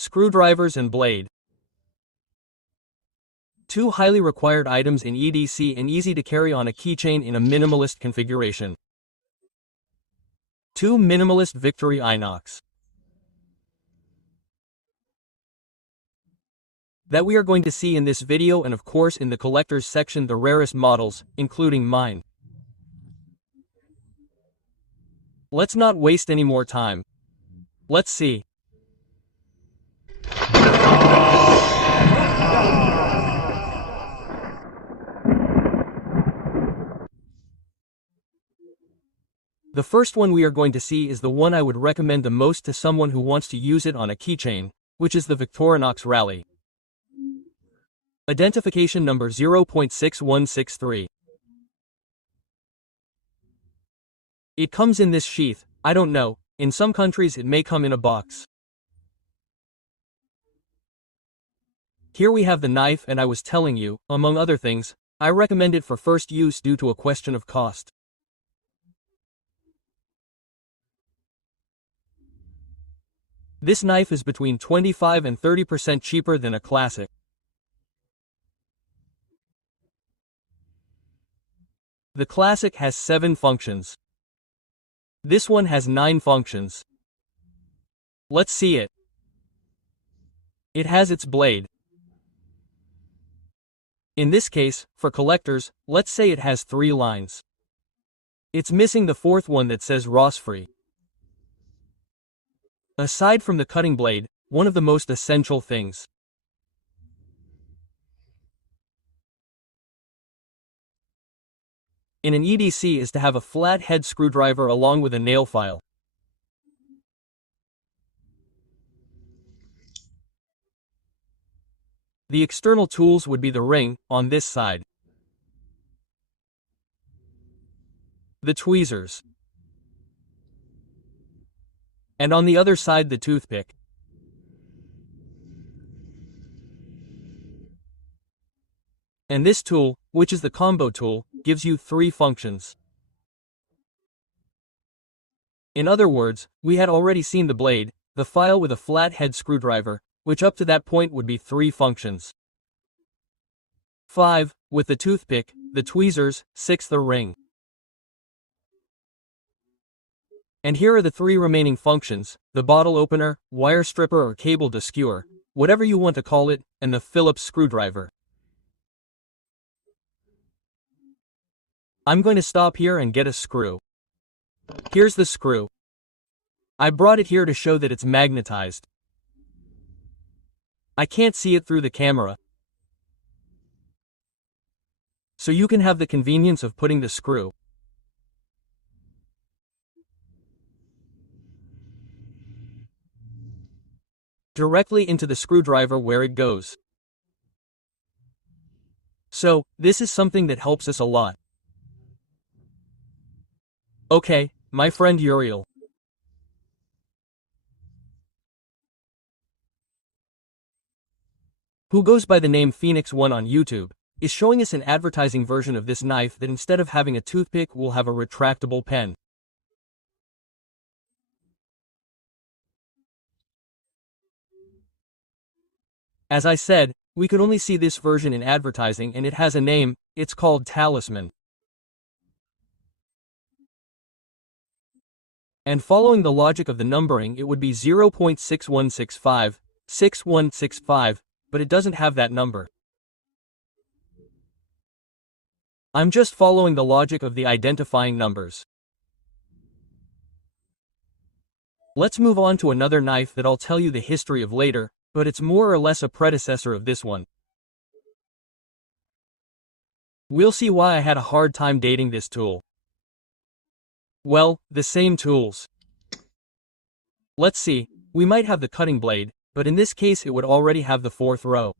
screwdrivers and blade. Two highly required items in EDC and easy to carry on a keychain in a minimalist configuration. Two minimalist Victorinox that we are going to see in this video, and of course in the collectors section the rarest models, including mine. Let's not waste any more time. Let's see. The first one we are going to see is the one I would recommend the most to someone who wants to use it on a keychain, which is the Victorinox Rally. Identification number 0.6163. It comes in this sheath. I don't know, in some countries it may come in a box. Here we have the knife, and I was telling you, among other things, I recommend it for first use due to a question of cost. This knife is between 25 and 30% cheaper than a classic. The classic has 7 functions. This one has 9 functions. Let's see it. It has its blade. In this case, for collectors, let's say it has 3 lines. It's missing the 4th one that says Ross-free. Aside from the cutting blade, one of the most essential things in an EDC is to have a flat head screwdriver along with a nail file. The external tools would be the ring, on this side, the tweezers, and on the other side the toothpick. And this tool, which is the combo tool, gives you 3 functions. In other words, we had already seen the blade, the file with a flat head screwdriver, which up to that point would be 3 functions. 5, with the toothpick, the tweezers, 6 the ring. And here are the 3 remaining functions: the bottle opener, wire stripper or cable skewer, whatever you want to call it, and the Phillips screwdriver. I'm going to stop here and get a screw. Here's the screw. I brought it here to show that it's magnetized. I can't see it through the camera, so you can have the convenience of putting the screw directly into the screwdriver where it goes. So, this is something that helps us a lot. Okay, my friend Uriel, who goes by the name Phoenix1 on YouTube, is showing us an advertising version of this knife that instead of having a toothpick will have a retractable pen. As I said, we could only see this version in advertising, and it has a name. It's called Talisman. And following the logic of the numbering, it would be 0.6165, 6165, but it doesn't have that number. I'm just following the logic of the identifying numbers. Let's move on to another knife that I'll tell you the history of later, but it's more or less a predecessor of this one. We'll see why I had a hard time dating this tool. Well, the same tools. Let's see, we might have the cutting blade, but in this case it would already have the 4th row.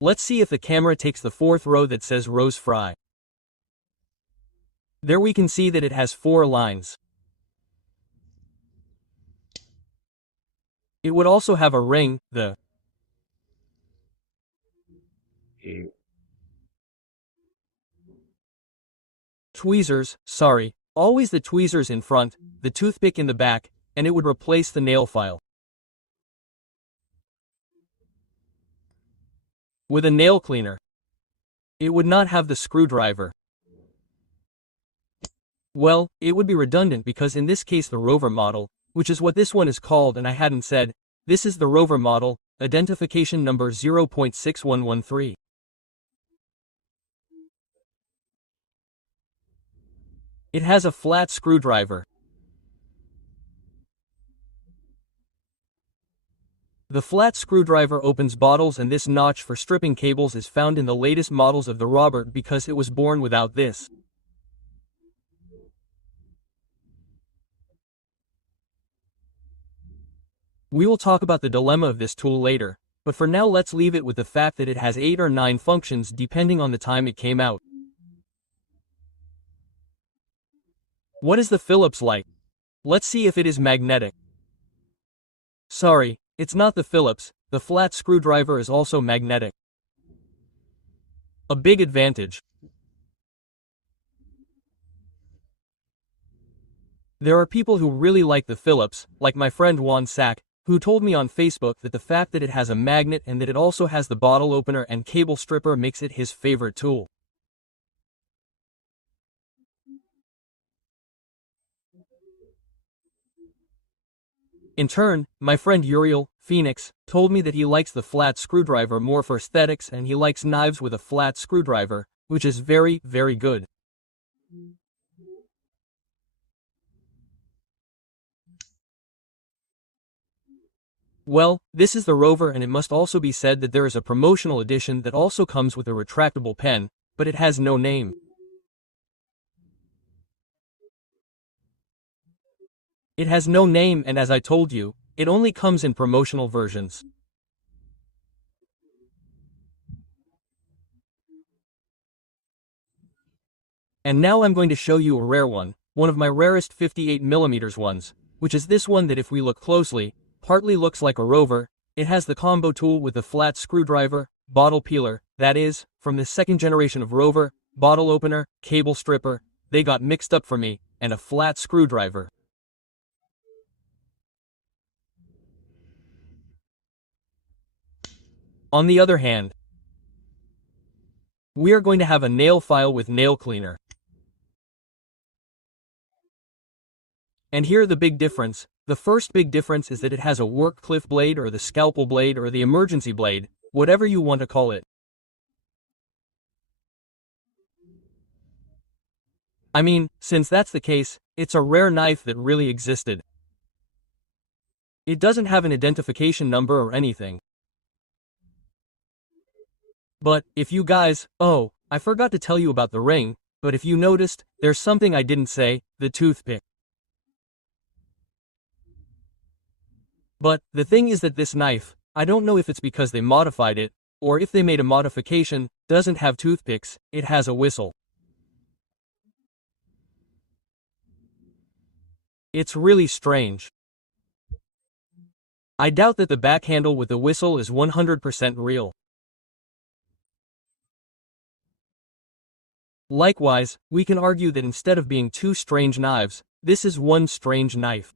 Let's see if the camera takes the 4th row that says Rose Fry. There we can see that it has 4 lines. It would also have a ring, the tweezers, always the tweezers in front, the toothpick in the back, and it would replace the nail file. With a nail cleaner, it would not have the screwdriver. Well, it would be redundant because in this case the Rover model, which is what this one is called and I hadn't said, this is the Rover model, identification number 0.6113. It has a flat screwdriver. The flat screwdriver opens bottles, and this notch for stripping cables is found in the latest models of the Rover because it was born without this. We will talk about the dilemma of this tool later, but for now let's leave it with the fact that it has 8 or 9 functions depending on the time it came out. What is the Phillips like? Let's see if it is magnetic. Sorry, it's not the Phillips, the flat screwdriver is also magnetic. A big advantage. There are people who really like the Phillips, like my friend Juan, who told me on Facebook that the fact that it has a magnet and that it also has the bottle opener and cable stripper makes it his favorite tool. In turn, my friend Uriel, Phoenix, told me that he likes the flat screwdriver more for aesthetics and he likes knives with a flat screwdriver, which is very, very good. Well, this is the Rover, and it must also be said that there is a promotional edition that also comes with a retractable pen, but it has no name. It has no name, and as I told you, it only comes in promotional versions. And now I'm going to show you a rare one of my rarest 58mm ones, which is this one that if we look closely, partly looks like a Rover. It has the combo tool with the flat screwdriver, bottle peeler, that is, from the second generation of Rover, bottle opener, cable stripper, they got mixed up for me, and a flat screwdriver. On the other hand, we are going to have a nail file with nail cleaner. And here the big difference. The first big difference is that it has a work cliff blade or the scalpel blade or the emergency blade, whatever you want to call it. I mean, since that's the case, it's a rare knife that really existed. It doesn't have an identification number or anything. But, if you guys, oh, I forgot to tell you about the ring, but if you noticed, there's something I didn't say, the toothpick. But, the thing is that this knife, I don't know if it's because they modified it, or if they made a modification, doesn't have toothpicks, it has a whistle. It's really strange. I doubt that the back handle with the whistle is 100% real. Likewise, we can argue that instead of being two strange knives, this is one strange knife.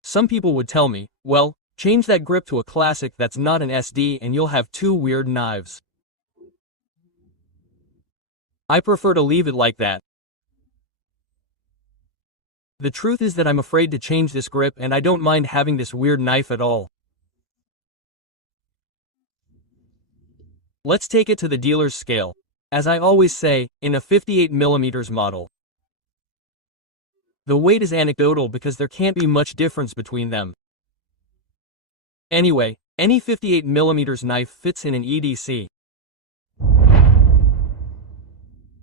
Some people would tell me, well, change that grip to a classic that's not an SD and you'll have two weird knives. I prefer to leave it like that. The truth is that I'm afraid to change this grip and I don't mind having this weird knife at all. Let's take it to the dealer's scale. As I always say, in a 58mm model. The weight is anecdotal because there can't be much difference between them. Anyway, any 58mm knife fits in an EDC.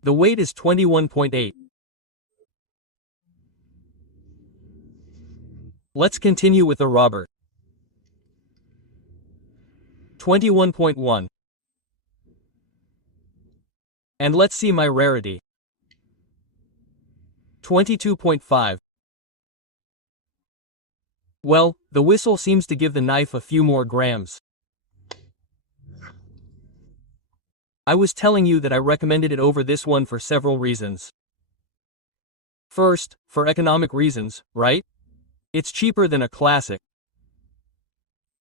The weight is 21.8. Let's continue with the Robert. 21.1. And let's see my rarity. 22.5. Well, the whistle seems to give the knife a few more grams. I was telling you that I recommended it over this one for several reasons. First, for economic reasons, right? It's cheaper than a classic.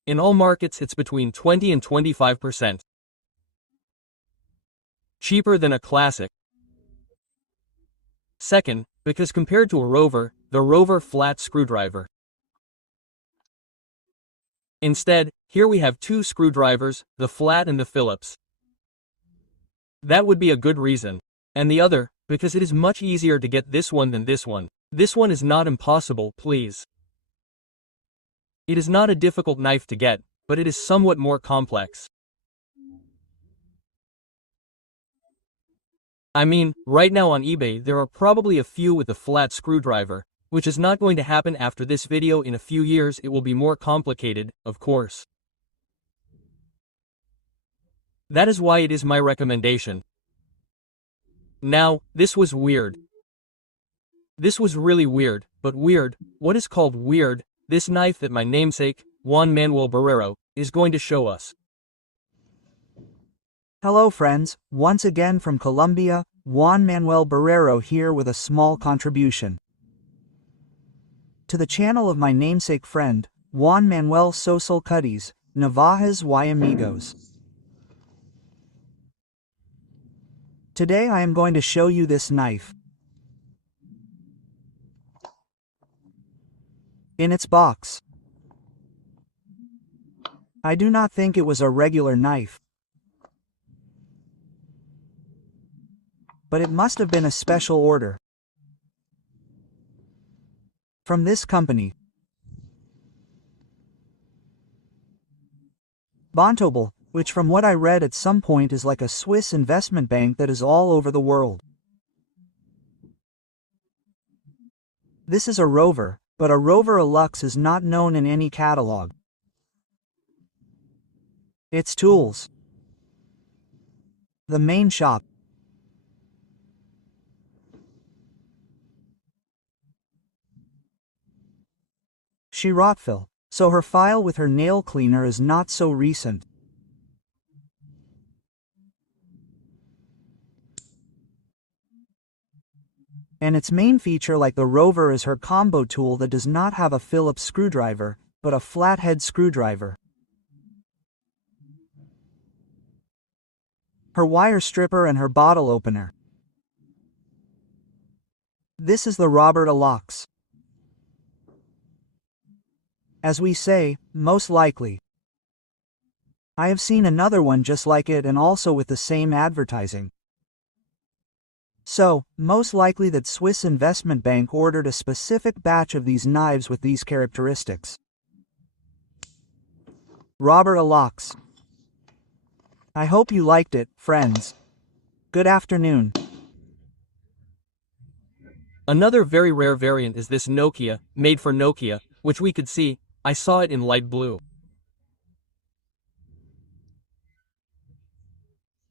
In all markets it's between 20 and 25% cheaper than a classic. Second, because compared to a Rover, the Rover flat screwdriver. Instead, here we have two screwdrivers, the flat and the Phillips. That would be a good reason. And the other, because it is much easier to get this one than this one. This one is not impossible, please. It is not a difficult knife to get, but it is somewhat more complex. I mean, right now on eBay there are probably a few with a flat screwdriver, which is not going to happen after this video. In a few years it will be more complicated, of course. That is why it is my recommendation. Now, this was weird. This was really weird, but weird. What is called weird? This knife that my namesake, Juan Manuel Barrero, is going to show us. Hello friends, once again from Colombia, Juan Manuel Barrero here with a small contribution to the channel of my namesake friend, Juan Manuel Sosa Licudis, Navajas y Amigos. Today I am going to show you this knife. In its box. I do not think it was a regular knife, but it must have been a special order from this company. Bontobel, which from what I read at some point is like a Swiss investment bank that is all over the world. This is a Rover, but a Rover Alox is not known in any catalog. Its tools. The main shop. She Rottweiler, so her file with her nail cleaner is not so recent. And its main feature like the Rover is her combo tool that does not have a Phillips screwdriver, but a flathead screwdriver. Her wire stripper and her bottle opener. This is the Robert Alox. As we say, most likely. I have seen another one just like it and also with the same advertising. So, most likely that Swiss investment bank ordered a specific batch of these knives with these characteristics. Robert Alox. I hope you liked it, friends. Good afternoon. Another very rare variant is this Nokia, made for Nokia, which we could see. I saw it in light blue.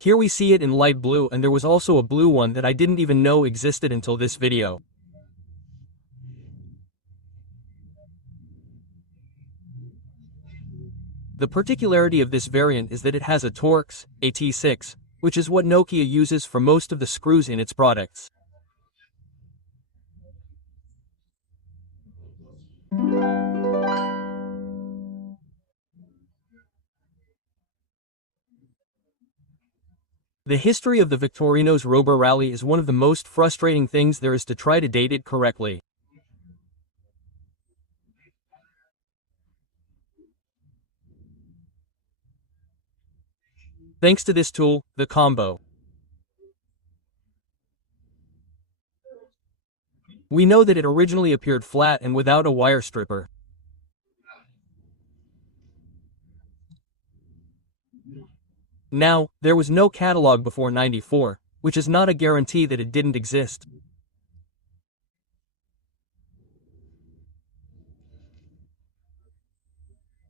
Here we see it in light blue, and there was also a blue one that I didn't even know existed until this video. The particularity of this variant is that it has a Torx, a T6, which is what Nokia uses for most of the screws in its products. The history of the Victorinox Rover Rally is one of the most frustrating things there is to try to date it correctly. Thanks to this tool, the combo. We know that it originally appeared flat and without a wire stripper. Now, there was no catalog before '94, which is not a guarantee that it didn't exist.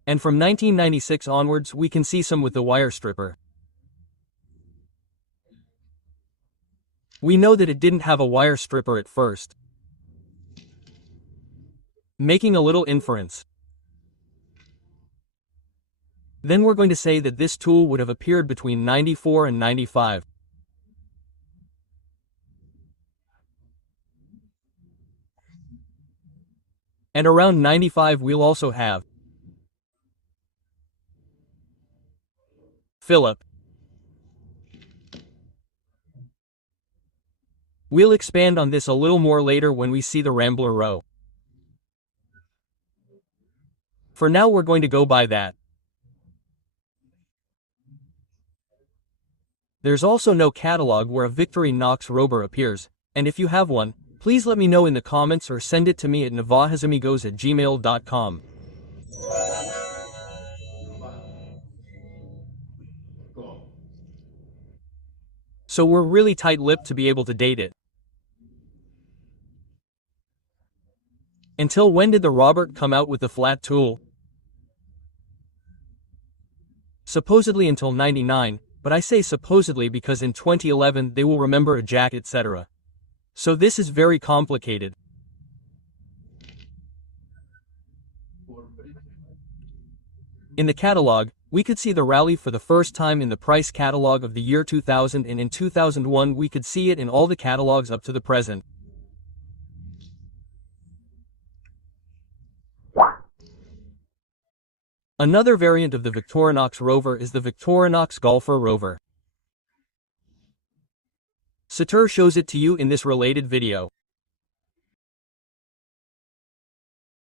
And from 1996 onwards we can see some with the wire stripper. We know that it didn't have a wire stripper at first. Making a little inference. Then we're going to say that this tool would have appeared between '94 and '95. And around 95 we'll also have Philip. We'll expand on this a little more later when we see the Rambler row. For now we're going to go by that. There's also no catalog where a Victorinox Rover appears, and if you have one, please let me know in the comments or send it to me at navajasamigos@gmail.com. So we're really tight-lipped to be able to date it. Until when did the Robert come out with the flat tool? Supposedly until 99, but I say supposedly because in 2011 they will remember a jack etc. So this is very complicated. In the catalog, we could see the Rally for the first time in the price catalog of the year 2000, and in 2001 we could see it in all the catalogs up to the present. Another variant of the Victorinox Rover is the Victorinox Golfer Rover. Satur shows it to you in this related video.